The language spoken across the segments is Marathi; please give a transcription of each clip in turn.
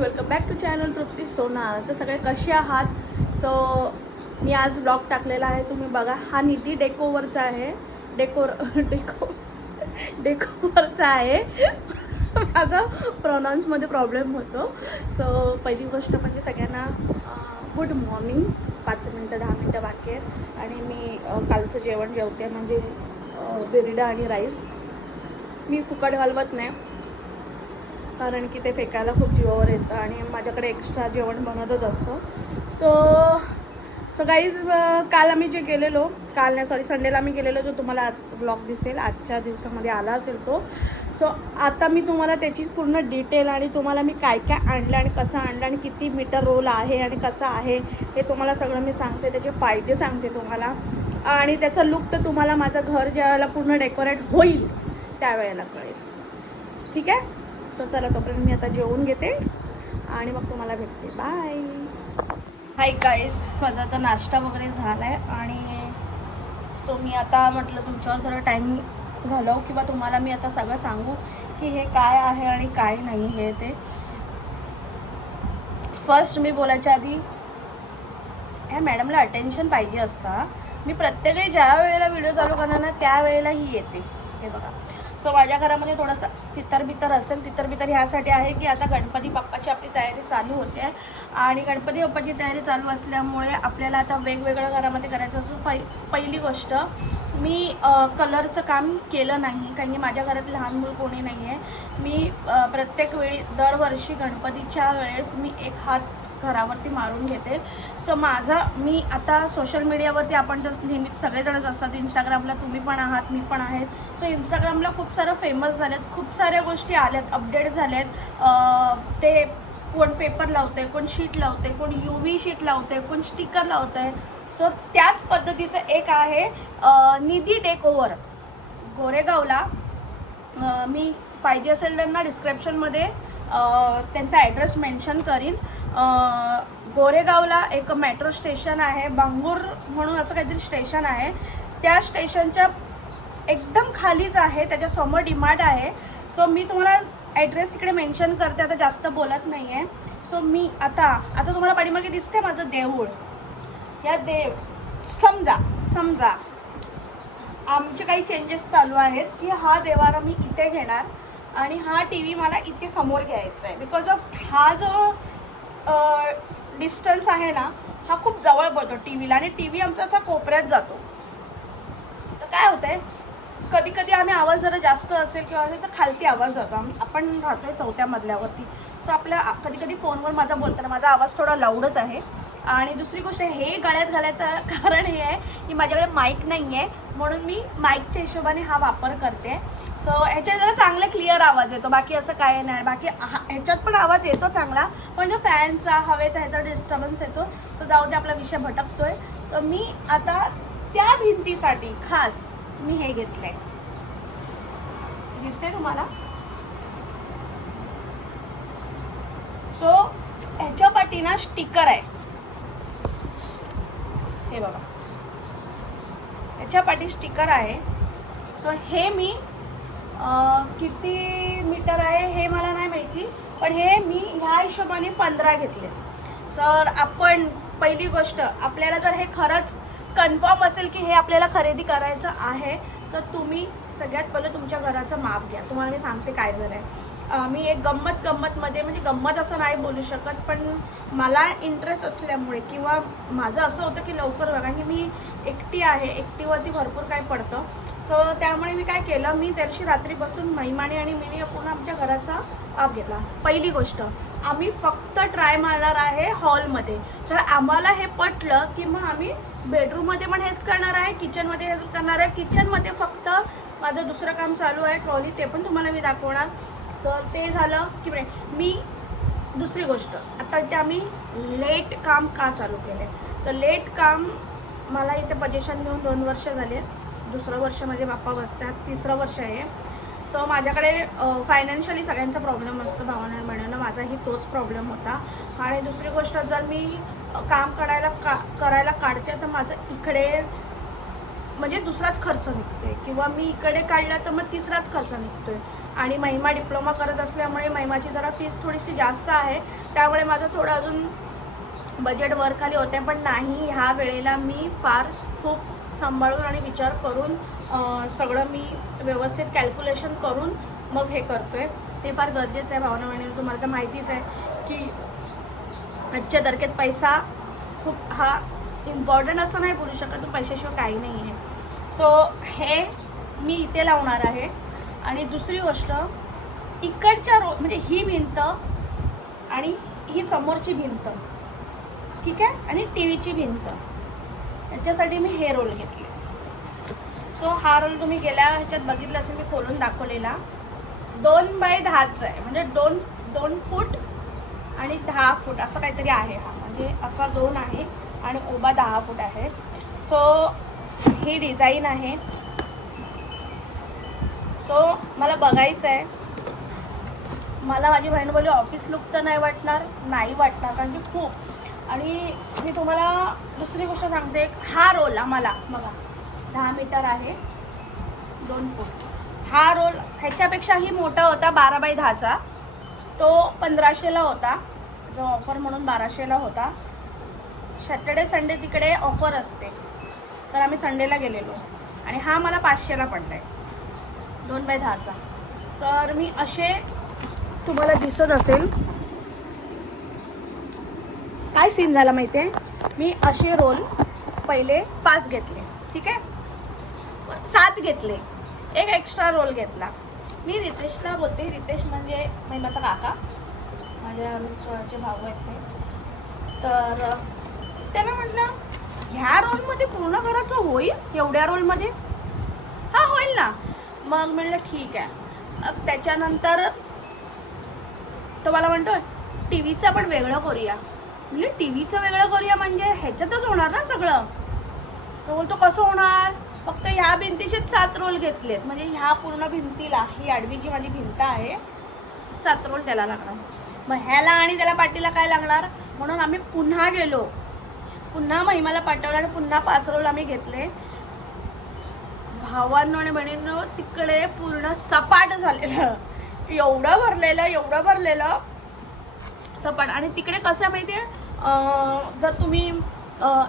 वेलकम बॅक टू चॅनल तृप्ती सोनार. तर सगळे कसे आहात? सो मी आज ब्लॉग टाकलेला आहे, तुम्ही बघा. हा निधी डेकोवरचा आहे. डेकोवरचा आहे. माझा प्रोनाऊन्समध्ये प्रॉब्लेम होतो. सो पहिली गोष्ट म्हणजे सगळ्यांना गुड मॉर्निंग. 5 मिनटं 10 मिनटं बाकी आहेत आणि मी कालचं जेवण जेवते, म्हणजे बिरडा आणि राईस. मी फुकट घालवत नाही, कारण की ते फेकायला खूप जीवावर येतं आणि माझ्याकडे एक्स्ट्रा जेवण बनवतच असतं. सो गाईज, काल आम्ही जे गेलेलो, काल नाही सॉरी संडेला आम्ही गेलेलो, जो तुम्हाला आज ब्लॉग दिसेल आजच्या दिवसामध्ये आला असेल तो. सो आता मी तुम्हाला त्याची पूर्ण डिटेल आणि तुम्हाला मी काय काय आणलं आणि कसं आणलं आणि किती मीटर रोल आहे आणि कसं आहे हे तुम्हाला सगळं मी सांगते. त्याचे फायदे सांगते तुम्हाला, आणि त्याचा लुक तर तुम्हाला माझं घर ज्या वेळेला पूर्ण डेकोरेट होईल त्यावेळेला कळेल. ठीक आहे? सो चला, तोपर्यंत मी आता जेवून घेते आणि मग तुम्हाला भेटते. बाय. हाय गाईज, माझा आता नाश्ता वगैरे झाला आहे आणि सो मी आता म्हटलं तुमच्यावर थोडा टाईम घालव किंवा तुम्हाला मी आता सगळं सांगू की हे काय आहे आणि काय नाही आहे ते. फर्स्ट मी बोलायच्या आधी ह्या मॅडमला अटेन्शन पाहिजे असता. मी प्रत्येक ज्या वेळेला व्हिडिओ चालू करणार ना त्यावेळेला ही येते. हे बघा. सो माझ्या घरामध्ये थोडंसं तितर असेल. तितर ह्यासाठी आहे की आता गणपती बाप्पाची आपली तयारी चालू होते आहे आणि गणपती बाप्पाची तयारी चालू असल्यामुळे आपल्याला आता वेगवेगळं घरामध्ये करायचं असं. पहिली गोष्ट, मी कलरचं काम केलं नाही, कारण की माझ्या घरात लहान मूल कोणी नाही आहे. मी प्रत्येक वेळी दरवर्षी गणपतीच्या वेळेस मी एक हात घरावरती मारून घेते. सो मी आता सोशल मीडियावरती आपण तर नेहमीच सगळेजणच असतात. इंस्टाग्रामला तुम्ही पण आहात, मी पण आहेत. सो इंस्टाग्रामला खूप सारं फेमस झालेत, खूप साऱ्या गोष्टी आल्यात, अपडेट झाल्यात. ते कोण पेपर लावते, कोण शीट लावते, कोण UV शीट लावते, कोण स्टिकर लावतं आहे. सो त्याच पद्धतीचं एक आहे निधी डेकोवर गोरेगावला. मी पाहिजे असेल त्यांना डिस्क्रिप्शनमध्ये त्यांचा ॲड्रेस मेन्शन करीन. गोरेगावला एक मेट्रो स्टेशन आहे, बांगूर म्हणून असं काहीतरी स्टेशन आहे. त्या स्टेशनच्या एकदम खालीच आहे, त्याच्यासमोर डीमार्ट आहे. सो मी तुम्हाला ॲड्रेस इकडे मेन्शन करते, आता जास्त बोलत नाही आहे. सो मी आता तुम्हाला पाठीमागे दिसते माझं देऊळ. या समजा आमचे काही चेंजेस चालू आहेत की हा देवारा मी इथे घेणार आणि हा TV मला इथे समोर घ्यायचा आहे. बिकॉज ऑफ हा जो डिस्टन्स आहे ना, हा खूप जवळ पडतो TV ला आणि TV आमचा असा कोपऱ्यात जातो. तर काय होतं आहे, कधी कधी आम्ही आवाज जरा जास्त असेल किंवा असेल तर खालती आवाज जातो. आपण राहतो आहे 4थ्या मजल्यावरती. सो आपल्या कधी फोनवर माझा माझा आवाज थोडा लाऊडच आहे. आणि दुसरी गोष्ट, हे गळ्यात घालायचं कारण हे आहे की माझ्याकडे माईक नाही आहे, म्हणून मी माईकच्या हिशोबाने हा वापर करते. सो ह्याच्यात जरा चांगला क्लिअर आवाज येतो, बाकी असं काय नाही. बाकी ह्याच्यात पण आवाज येतो चांगला, पण जो फॅनचा हवेचा ह्याचा डिस्टर्बन्स येतो. सो जाऊ दे, आपला विषय भटकतो आहे. तर मी आता त्या भिंतीसाठी खास मी हे घेतलं आहे, दिसते तुम्हाला. सो ह्याच्या पाठीना स्टिकर आहे, हे बघा. ह्याच्या पाठी स्टिकर आहे. सो हे मी किती मीटर आहे हे मला नाही माहिती, पण हे मी ह्या हिशोबाने 15 घेतले. सर आपण पहिली गोष्ट, आपल्याला जर हे खरंच कन्फर्म असेल की हे आपल्याला खरेदी करायचं आहे तर तुम्ही सगळ्यात पहिलं तुमच्या घराचं माप घ्या. तुम्हाला मी सांगते काय झालं आहे. मी एक गंमतमध्ये, म्हणजे गंमत असं नाही बोलू शकत, पण मला इंटरेस्ट असल्यामुळे किंवा माझं असं होतं की लवकर बघा, की मी एकटी आहे, एकटीवरती भरपूर काय पडतं. सो त्यामुळे मी काय केलं, मी त्या दिवशी रात्रीपासून महिमाने आणि मी पूर्ण आमच्या घराचा माप घेतला. पहिली गोष्ट, आम्ही फक्त ट्राय मारणार आहे हॉलमध्ये. तर आम्हाला हे पटलं की मग आम्ही बेडरूममध्ये पण हेच करणार आहे, किचनमध्ये हेच करणार आहे. किचनमध्ये फक्त माझं दुसरं काम चालू आहे, ट्रॉली, ते पण तुम्हाला मी दाखवणार. तर ते झालं की मी दुसरी गोष्ट, आता ते आम्ही लेट काम का चालू केलं आहे. तर लेट काम मला इथे पोझिशन घेऊन 2 वर्ष झाली आहेत. दुसरं वर्ष माझे बाप्पा बसतात, 3रं वर्ष आहे. सो माझ्याकडे फायनान्शियली सगळ्यांचा प्रॉब्लेम असतो, भावना बहिणींना, माझाही तोच प्रॉब्लेम होता. आणि दुसरी गोष्ट, जर मी काम करायला काढते तर माझं इकडे म्हणजे दुसराच खर्च निघतो आहे, किंवा मी इकडे काढला तर मग तिसराच खर्च निघतो आहे. आणि महिमा डिप्लोमा करत असल्यामुळे महिमाची जरा फीस थोडीशी जास्त आहे, त्यामुळे माझं थोडं अजून बजेट वर खाली होते. पण नाही, ह्या वेळेला मी फार खूप सांभाळून आणि विचार करून सगळं मी व्यवस्थित कॅल्क्युलेशन करून मग हे करतो आहे. ते फार गरजेचं आहे भावना बहिणी. तुम्हाला तर माहितीच आहे की आजच्या तारखेत पैसा खूप हा इम्पॉर्टंट असं नाही बोलू शकत, तो पैशाशिवाय काही नाही आहे. सो हे मी इथे लावणार आहे. आणि दुसरी गोष्ट, इकडच्या म्हणजे ही भिंत आणि ही समोरची भिंत, ठीक आहे, आणि टी व्हीची भिंत, याच्यासाठी मी हे रोल घेतले. सो हा रोल तुम्ही गेल्या ह्याच्यात बघितला असेल, मी खोलून दाखवलेला. 2x10 आहे, म्हणजे 2 फूट आणि 10 फूट असं काहीतरी आहे. हा म्हणजे असा 2 आहे आणि उभा 10 फूट आहे. सो ही डिझाईन आहे. सो मला बघायचं आहे. मला माझी बहीण बोलली ऑफिस लुक तर नाही वाटणार, नाही वाटणार, कारण की खूप. आणि मी तुम्हाला दुसरी गोष्ट सांगते, हा रोल आम्हाला बघा 10 मीटर आहे, 2 फूट. हा रोल ह्याच्यापेक्षाही मोठा होता, 12x10चा. तो 1500ला होता, जो ऑफर म्हणून 1200ला होता. सॅटर्डे संडे तिकडे ऑफर असते, तर आम्ही संडेला गेलेलो. आणि हा मला 500ला पडला आहे, 2x10चा. तर मी असे, तुम्हाला दिसत असेल काय सीन झाला माहिती आहे, मी असे रोल पहिले 5 घेतले, ठीक आहे, 7 घेतले, एक एक्स्ट्रा रोल घेतला. मी रितेशला बोलते, रितेश म्हणजे महिमाचा काका, माझ्या मिस्टरांचे भाऊ आहेत ते. तर त्याला म्हटलं ह्या रोलमध्ये पूर्ण घराचं होईल, एवढ्या रोलमध्ये? हा होईल ना. मग म्हटलं ठीक आहे. त्याच्यानंतर तो मला म्हणतो टी व्हीचं पण वेगळं करूया. म्हणजे टी व्हीचं वेगळं करूया म्हणजे ह्याच्यातच होणार ना सगळं. तो बोलतो कसं होणार, फक्त ह्या भिंतीचेच 7 रोल घेतलेत, म्हणजे ह्या पूर्ण भिंतीला, ही आडवी जी माझी भिंत आहे, 7 रोल त्याला लागणार. मग ह्याला आणि त्याला पाठीला काय लागणार, म्हणून आम्ही पुन्हा गेलो, पुन्हा महिमाला पाठवलं आणि पुन्हा 5 रोल आम्ही घेतले. भावांनो आणि बहिणींनो, तिकडे पूर्ण सपाट झालेलं, एवढं भरलेलं सपाट. आणि तिकडे कसं आहे माहिती आहे, जर तुम्ही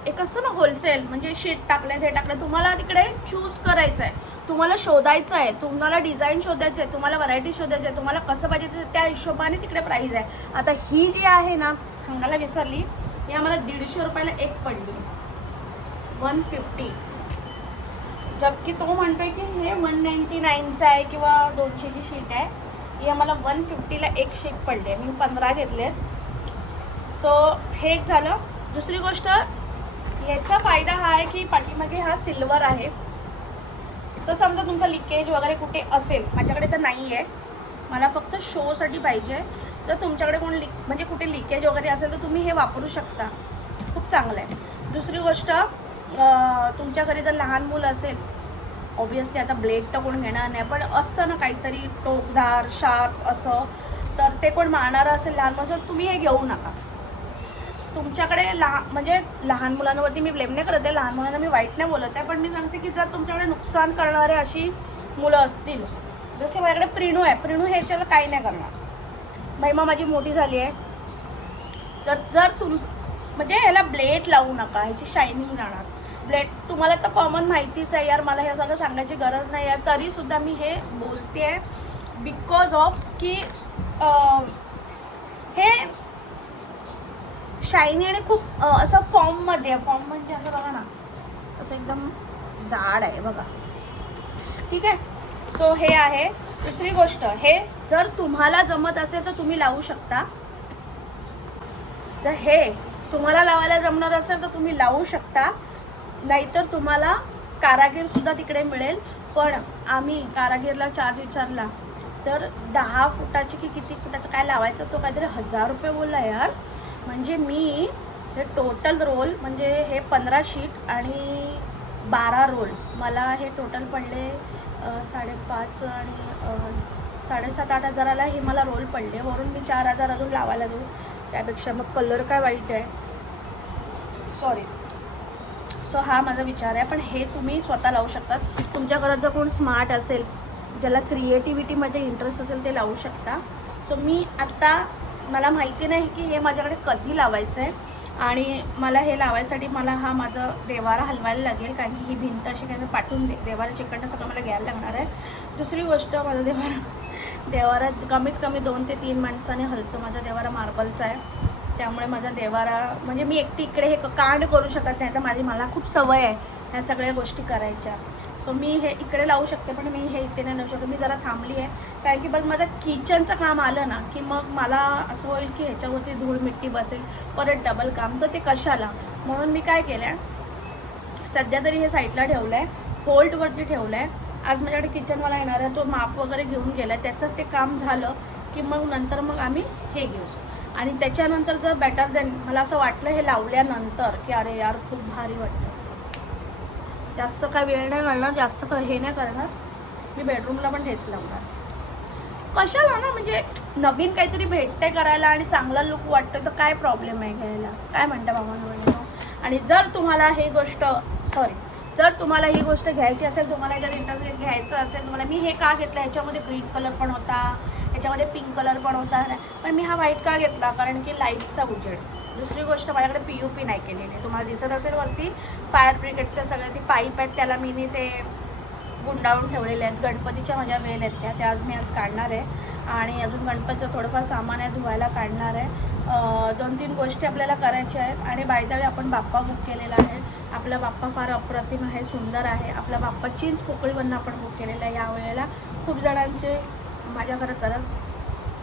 एक असतं ना होलसेल, म्हणजे शीट टाकले, हे टाकले, तुम्हाला तिकडे चूज करायचं आहे, तुम्हाला शोधायचं आहे, तुम्हाला डिझाईन शोधायचं आहे, तुम्हाला व्हरायटी शोधायची आहे, तुम्हाला कसं पाहिजे त्या हिशोबाने तिकडे प्राईज आहे. आता ही जी आहे ना, सांगायला विसरली, ही आम्हाला 150 रुपयाला एक पडली, 150. जबकि तो म्हणतोय की हे 199चा आहे किंवा 200ची शीट आहे, ही आम्हाला 150ला एक शीट पडली आहे. मी 15 घेतलेत. सो हे एक झालं. दुसरी गोष्ट, ह्याचा फायदा हा आहे की पाठीमागे हा सिल्वर आहे. सो समजा तुमचा लिकेज वगैरे कुठे असेल, माझ्याकडे तर नाही आहे, मला फक्त शोसाठी पाहिजे. जर तुमच्याकडे कोण म्हणजे कुठे लिकेज वगैरे असेल तर तुम्ही हे वापरू शकता, खूप चांगलं आहे. दुसरी गोष्ट, तुमच्या घरी जर लहान मुलं असेल, ऑब्वियसली आता ब्लेड तर कोण घेणार नाही, पण असतं ना काहीतरी टोकदार शार्प असं, तर ते कोण मारणारं असेल लहान मुलं, तुम्ही हे घेऊ नका. तुमच्याकडे म्हणजे लहान मुलांवरती मी ब्लेम नाही करत आहे, लहान मुलांना मी वाईट नाही बोलत आहे, पण मी सांगते की जर तुमच्याकडे नुकसान करणारे अशी मुलं असतील, जसे माझ्याकडे प्रिणू आहे, प्रिणू ह्याच्याला काही नाही करणार. महिमा माझी मोठी झाली आहे, तर जर म्हणजे ह्याला ब्लेड लावू नका, ह्याची शायनिंग जाणार. ब्लेड तुम्हाला तर कॉमन माहितीच आहे यार, मला हे सगळं सांगायची गरज नाही आहे, तरीसुद्धा मी हे बोलते आहे बिकॉज ऑफ की हे शायनी आणि खूप असं फॉर्ममध्ये, फॉर्म म्हणजे असं बघा ना, असं एकदम जाड आहे बघा, ठीक आहे. सो हे आहे. दुसरी गोष्ट, हे जर तुम्हाला जमत असेल तर तुम्ही लावू शकता. जर हे तुम्हाला लावायला जमणार असेल तर तुम्ही लावू शकता, नाहीतर तुम्हाला कारागीरसुद्धा तिकडे मिळेल. पण आम्ही कारागीरला चार्ज विचारला तर 10 फुटाची की किती फुटाचं काय लावायचं, तो काहीतरी 1000 रुपये बोलला यार. म्हणजे मी हे टोटल रोल, म्हणजे हे 15 शीट आणि 12 रोल, मला हे टोटल पडले 5.5 आणि 7,500-8 हजाराला हे मला रोल पडले. वरून मी 4,000 अजून लावायला देऊ, त्यापेक्षा मग कलर काय वाईट आहे, सॉरी. सो हा माझा विचार आहे, पण हे तुम्ही स्वतः लावू शकतात. तुमच्या घरात जर कोण स्मार्ट असेल ज्याला क्रिएटिव्हिटीमध्ये इंटरेस्ट असेल ते लावू शकता. सो मी आत्ता मला माहिती नाही की हे माझ्याकडे कधी लावायचं आहे आणि मला हे लावायसाठी मला हा माझा देवारा हलवायला लागेल, कारण की ही भिंत अशी काही पाठवून देवारा चिकटणं सगळं मला घ्यायला लागणार आहे. दुसरी गोष्ट, माझा देवारा कमीत कमी 2 ते 3 माणसाने हलतो. माझा देवारा मार्बलचा आहे, त्यामुळे माझा देवारा म्हणजे मी एकटी इकडे हे कांड करू शकत नाही. तर मला खूप सवय आहे ह्या सगळ्या गोष्टी करायच्या. सो मी हे इकडे लावू शकते, पण मी हे इथे नाही लावू शकते. मी जरा थांबली आहे, कारण की बस माझं किचनचं काम आलं ना की मग मला असं होईल की ह्याच्यावरती धूळ मिट्टी बसेल, परत डबल काम, तर ते कशाला. म्हणून मी काय केलं आहे, सध्या तरी हे साईडला ठेवलं आहे, होल्डवरती ठेवलं आहे. आज माझ्याकडे किचनवाला येणार आहे, तो माप वगैरे घेऊन गेला आहे. त्याचं ते काम झालं की मग नंतर मग आम्ही हे घेऊ. आणि त्याच्यानंतर जर बेटर देन मला असं वाटलं हे लावल्यानंतर की अरे यार खूप भारी वाटतं. जास्त काय वेळ नाही घालणार, जास्त हे नाही करणार. मी बेडरूमला पण हेच लावणार. कशाला ना, म्हणजे नवीन काहीतरी भेटते करायला आणि चांगला लुक वाटतं, तर काय प्रॉब्लेम आहे घ्यायला. काय म्हणता बाबा. आणि जर तुम्हाला जर तुम्हाला ही गोष्ट घ्यायची असेल, तुम्हाला याच्यात इंटरेस्ट घ्यायचं असेल, तुम्हाला मी हे का घेतलं, ह्याच्यामध्ये ग्रीन कलर पण होता, ह्याच्यामध्ये पिंक कलर पण होता, पण मी हा व्हाईट का घेतला, कारण की लाईटचा उजेड. दुसरी गोष्ट, माझ्याकडे POP नाही केलेली आहे. तुम्हाला दिसत असेल वरती फायर ब्रिगेडच्या सगळ्या ती पाईप आहेत, त्याला मी ते गुंडाळून ठेवलेले आहेत. गणपतीच्या माझ्या वेल आहेत त्या मी आज काढणार आहे. आणि अजून गणपतीचं थोडंफार सामान आहे, धुवायला काढणार आहे. 2-3 गोष्टी आपल्याला करायच्या आहेत. आणि बाय द वे आपण बाप्पा बुक केलेला आहे. आपला बाप्पा फार अप्रतिम आहे, सुंदर आहे. आपला बाप्पा चीन्स पोकळीवरनं आपण बुक केलेला आहे. यावेळेला खूप जणांचे माझ्या घरात जरा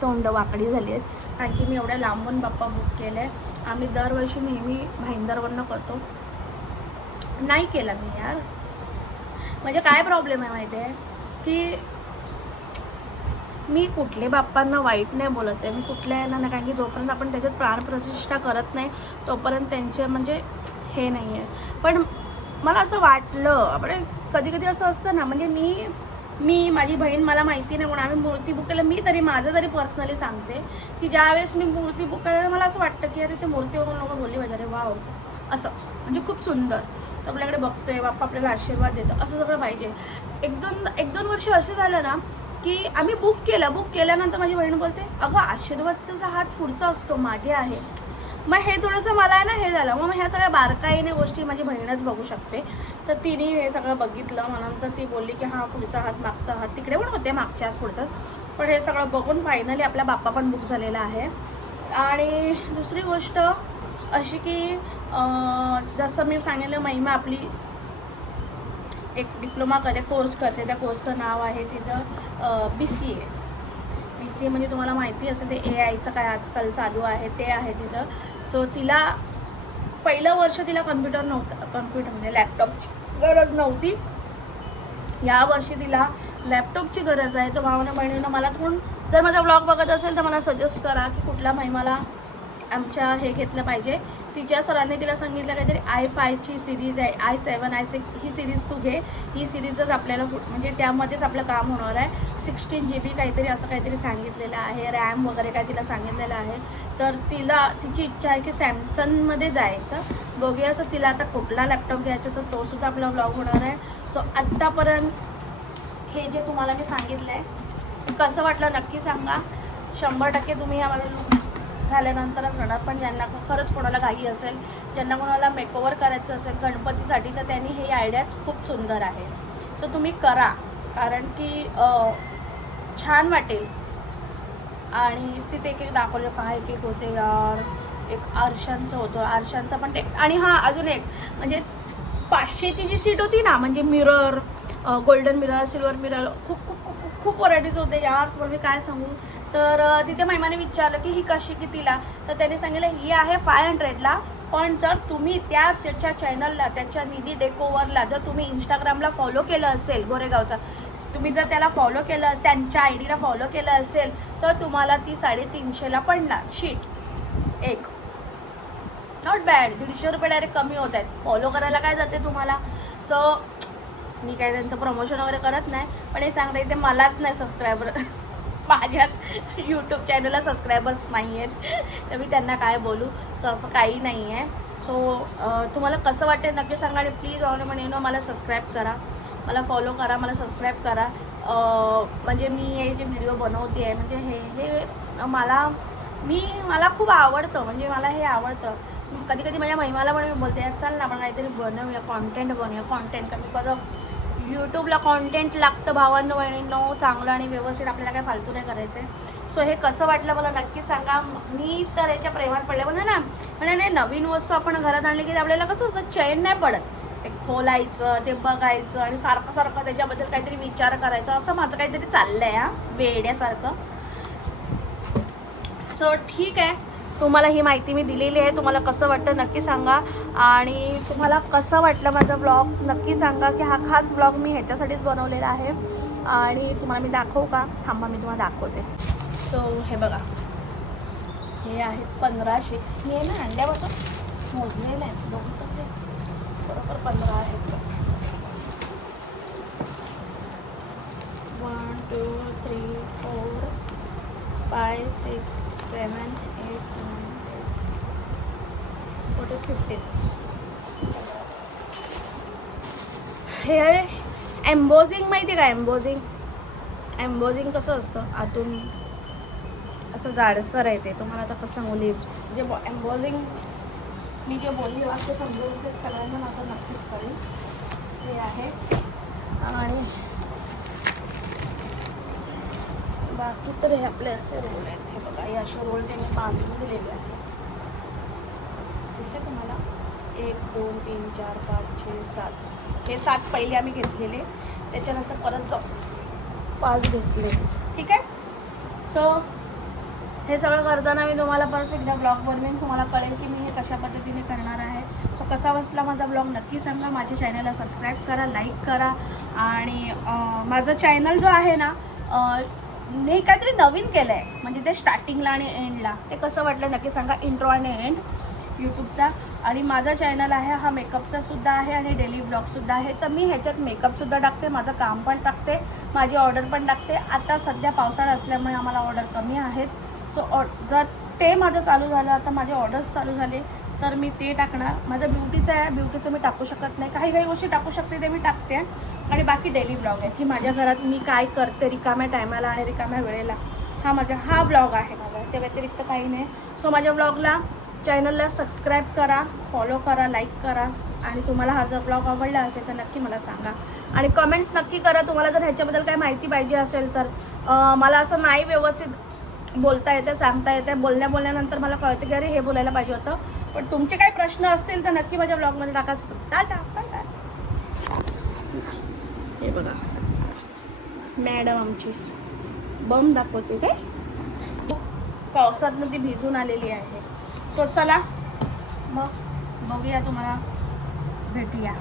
तोंड वाकडी झाली आहेत, कारण की मी एवढ्या लांबून बाप्पा बुक केले आहे. आम्ही दरवर्षी नेहमी भाईंदरवरनं करतो, नाही केला मी यार. म्हणजे काय प्रॉब्लेम आहे माहिती आहे की मी कुठले बाप्पांना वाईट नाही बोलत आहे, मी कुठल्या यांना नाही, कारण की जोपर्यंत आपण त्याच्यात प्राणप्रतिष्ठा करत नाही तोपर्यंत त्यांचे म्हणजे हे नाही आहे. पण मला असं वाटलं, आपण कधी कधी असं असतं ना, म्हणजे मी माझी बहीण, मला माहिती नाही म्हणून आम्ही मूर्ती बुक केलं. मी तरी माझं तरी पर्सनली सांगते की ज्यावेळेस मी मूर्ती बुक केलं मला असं वाटतं की अरे ते मूर्ती बघून लोक बोलली पाहिजे, अरे वाव असं, म्हणजे खूप सुंदर, तर आपल्याकडे बघतोय बाप्पा आपल्याला आशीर्वाद देतो, असं सगळं पाहिजे. एक दोन वर्ष असे झालं ना की आम्ही बुक केल्यानंतर माझी बहीण बोलते, अगं आशीर्वादचा हात पुढचा असतो, मागे आहे. मग हे थोडंसं मला आहे ना हे झालं. मग ह्या सगळ्या बारकाईने गोष्टी माझी बहीणच बघू शकते, तर तिने हे सगळं बघितलं. मग नंतर ती बोलली की हां पुढचा हात मागचा हात, तिकडे पण होते मागच्या पुढचं, पण हे सगळं बघून फायनली आपला बाप्पा पण बुक झालेला आहे. आणि दुसरी गोष्ट अशी की जसं मी सांगितलं, महिमा आपली एक डिप्लोमा कोर्स करते, त्या कोर्सचं नाव आहे तिचं BCA म्हणजे तुम्हाला माहिती असेल ते AIचं काय आजकाल चालू आहे ते आहे तिचं. सो तिला पहिलं वर्ष तिला कम्प्युटर म्हणजे लॅपटॉपची गरज नव्हती. या वर्षी तिला लॅपटॉपची गरज आहे. तर भावना बहिणीनं मला पण, जर माझा ब्लॉग बघत असेल तर मला सजेस्ट करा की कुठला महिमाला आमच्या हे घेतलं पाहिजे. तिच्या सरांनी तिला सांगितलं काहीतरी i5ची सिरीज आहे, i7 i6 ही सिरीज तू घे, ही सिरीजच आपल्याला म्हणजे त्यामध्येच आपलं काम होणार आहे. 16 GB काहीतरी असं काहीतरी सांगितलेलं आहे, रॅम वगैरे काय तिला सांगितलेलं आहे. तर तिची इच्छा आहे की सॅमसंगमध्ये जायचं. बघूया असं तिला आता कुठला लॅपटॉप घ्यायचा, तर तो सुद्धा आपला ब्लॉग होणार आहे. सो आत्तापर्यंत हे जे तुम्हाला मी सांगितलं आहे कसं वाटलं नक्की सांगा. 100% तुम्ही या माझा लुक झाल्यानंतरच करणार. पण ज्यांना खरंच कोणाला घाई असेल, ज्यांना कोणाला मेकओव्हर करायचं असेल गणपतीसाठी, तर त्यांनी हे आयडियाच खूप सुंदर आहे. सो तुम्ही करा, कारण की छान वाटेल. आणि तिथे एक दाखवलं काय एक होते यार, एक आरशांचं होतं, आरशांचं पण ते. आणि हां अजून एक म्हणजे 500ची जी सीट होती ना, म्हणजे mirror, golden mirror, silver mirror, खूप खूप खूप खूप व्हरायटीज होते यार, तुम्हाला मी काय सांगू. तर तिथे महिमाने विचारलं की ही कशी कितीला, तर त्याने सांगितलं ही आहे 500ला. पण जर तुम्ही त्याच्या चॅनलला, त्याच्या निधी डेकोवरला जर तुम्ही इंस्टाग्रामला फॉलो केलं असेल गोरेगावचा, तुम्ही जर त्याला फॉलो केलं त्यांच्या IDला फॉलो केलं असेल, तर तुम्हाला ती 350ला पडणार शीट एक. Not bad. 150 रुपये डायरेक्ट कमी होत आहेत. फॉलो करायला काय जाते तुम्हाला. सो मी काय त्यांचं प्रमोशन वगैरे करत नाही, पण हे सांगता इथे मलाच नाही सबस्क्रायबर, माझ्याच यूट्यूब चॅनलला सबस्क्रायबर्स नाही आहेत, तर मी त्यांना काय बोलू. सो असं काही नाही आहे. सो तुम्हाला कसं वाटेल नक्की सांगा. आणि प्लीज ऑन म्हणून मला सबस्क्राईब करा, मला फॉलो करा, मला सबस्क्राईब करा. म्हणजे मी हे जे व्हिडिओ बनवते आहे म्हणजे हे मला खूप आवडतं, म्हणजे मला हे आवडतं. कधी कधी माझ्या महिमाला पण मी बोलते यार चल ना आपण काहीतरी बनवूया, कॉन्टेंट बनवूया. कॉन्टेंट कमी कसं यूट्यूबला कॉन्टेंट लागतं भावांनो बहिणींनो, चांगलं आणि व्यवस्थित, आपल्याला काय फालतू नाही करायचं आहे. सो हे कसं वाटलं मला नक्की सांगा. मी तर याच्या प्रेमात पडले म्हणजे ना, म्हणजे नाही नवीन वस्तू आपण घरात आणली की आपल्याला कसं असं चैन नाही पडत. ते खोलायचं, ते बघायचं आणि सारखं सारखं त्याच्याबद्दल काहीतरी विचार करायचा, असं माझं काहीतरी चाललं आहे वेड्यासारखं. सो ठीक आहे, तुम्हाला ही माहिती मी दिलेली आहे. तुम्हाला कसं वाटतं नक्की सांगा. आणि तुम्हाला कसं वाटलं माझा व्लॉग नक्की सांगा, की हा खास व्लॉग मी ह्याच्यासाठीच बनवलेला आहे. आणि तुम्हाला मी दाखवू का? थांबा मी तुम्हाला दाखवते. सो हे बघा, हे आहेत 1500. मी आहे ना अंड्यापासून मोजलेलं आहे, बघू तर बरोबर 15 आहेत. 1 2 3 4 5 6 7 8 9 10 15. हे एम्बोजिंग माहिती आहे का? एम्बोजिंग कसं असतं, आतून असं जाडसर आहे ते. तुम्हाला आता कसं सांगू, लिप्स जे एम्बोजिंग मी जे बोलली वाक्य समजून ते सगळ्यांना आता नक्कीच कळेल. हे आहे. आणि बाकी तर हे आपले असे रोल आहेत. हे बघा, हे असे रोल त्यांनी बांधून दिलेले आहेत. दिसते तुम्हाला? 1 2 3 4 5 6 7. हे 7 पहिले आम्ही घेतलेले, त्याच्यानंतर परत जाऊ 5 घेतले. ठीक आहे. सो हे सगळं करताना मी तुम्हाला परत एकदा ब्लॉग बनवेन, तुम्हाला कळेल की मी हे कशा पद्धतीने करणार आहे. सो कसा वाटला माझा ब्लॉग नक्की सांगा. माझ्या चॅनलला सबस्क्राईब करा, लाईक करा. आणि माझं चॅनल जो आहे ना, मी काहीतरी नवीन केलं आहे, म्हणजे ते स्टार्टिंगला आणि एंडला. ते कसं वाटलं नक्की सांगा, इंट्रो आणि एंड यूट्यूबचा. आणि माझा चॅनल आहे हा मेकअपचा सुद्धा आहे आणि डेली ब्लॉगसुद्धा आहे. तर मी ह्याच्यात मेकअपसुद्धा टाकते, माझं काम पण टाकते, माझी ऑर्डर पण टाकते. आता सध्या पावसाळा असल्यामुळे आम्हाला ऑर्डर कमी आहेत. सो जर ते माझं चालू झालं, आता माझे ऑर्डर्स चालू झाले, तर मी ते टाकणार. माझं ब्युटीचं आहे, ब्युटीचं मी टाकू शकत नाही. काही गोष्टी टाकू शकते ते मी टाकते. आणि बाकी डेली ब्लॉग आहे, की माझ्या घरात मी काय करते रिकाम्या टायमाला आणि रिकाम्या वेळेला. हा ब्लॉग आहे माझा, याच्या व्यतिरिक्त काही नाही. सो माझ्या ब्लॉगला, चॅनलला सबस्क्राईब करा, फॉलो करा, लाईक करा. आणि तुम्हाला हा जर ब्लॉग आवडला असेल तर नक्की मला सांगा. आणि कमेंट्स नक्की करा. तुम्हाला जर ह्याच्याबद्दल काही माहिती पाहिजे असेल तर मला असं नाही व्यवस्थित बोलता येते, सांगता येते. बोलल्यानंतर मला कळतं की अरे हे बोलायला पाहिजे होतं. पण तुमचे काही प्रश्न असतील तर नक्की माझ्या ब्लॉगमध्ये टाकायचं. टाटा. हे बघा मॅडम आमची बम दाखवते काय, पावसातनं ती भिजून आलेली आहे. सो चला मग बघूया, तुम्हाला भेटूया.